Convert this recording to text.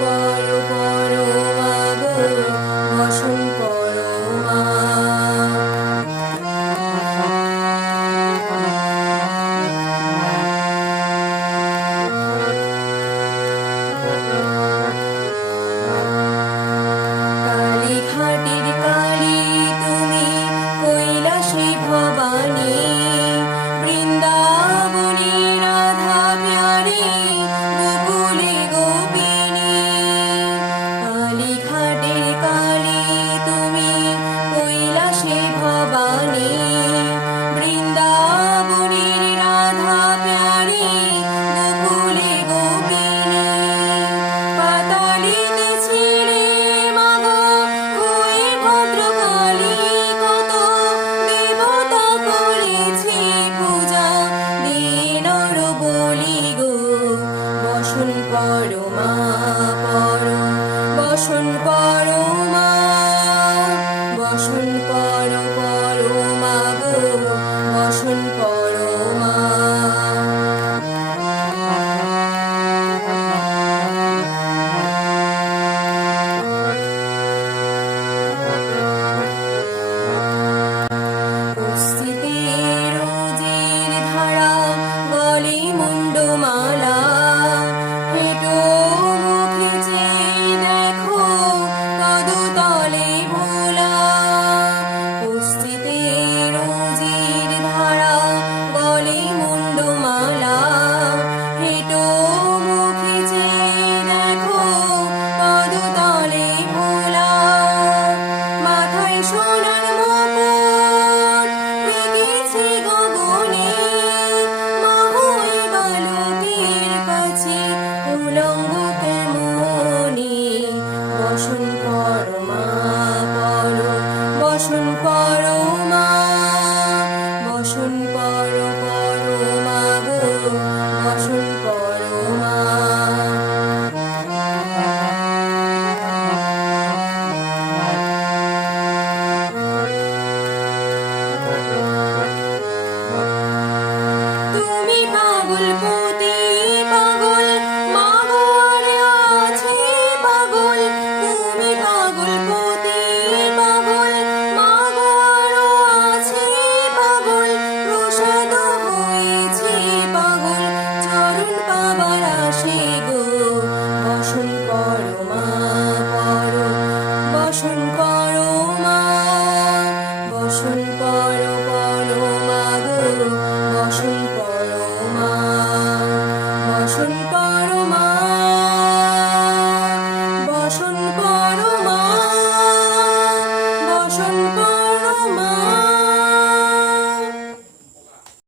করো করো মা গো, বসন করো মা। কালীঘাটের কালী তুমি, কৈলাসে ভবানী, বৃন্দাবনে রাধা প্যারী, গোকুলে গোপিনী। কালীঘাটের কালী তুমি, কৈলাসে ভবানী, বৃন্দাবনে রাধা প্যারী, গোকুলে গোপিনী। পাতালিতে ছিলে মাগো হয়ে ভদ্রকালী, কত দেবতা করেছে পূজা, দিয়ে নর বলি গো, বসন করো মা করো, বসন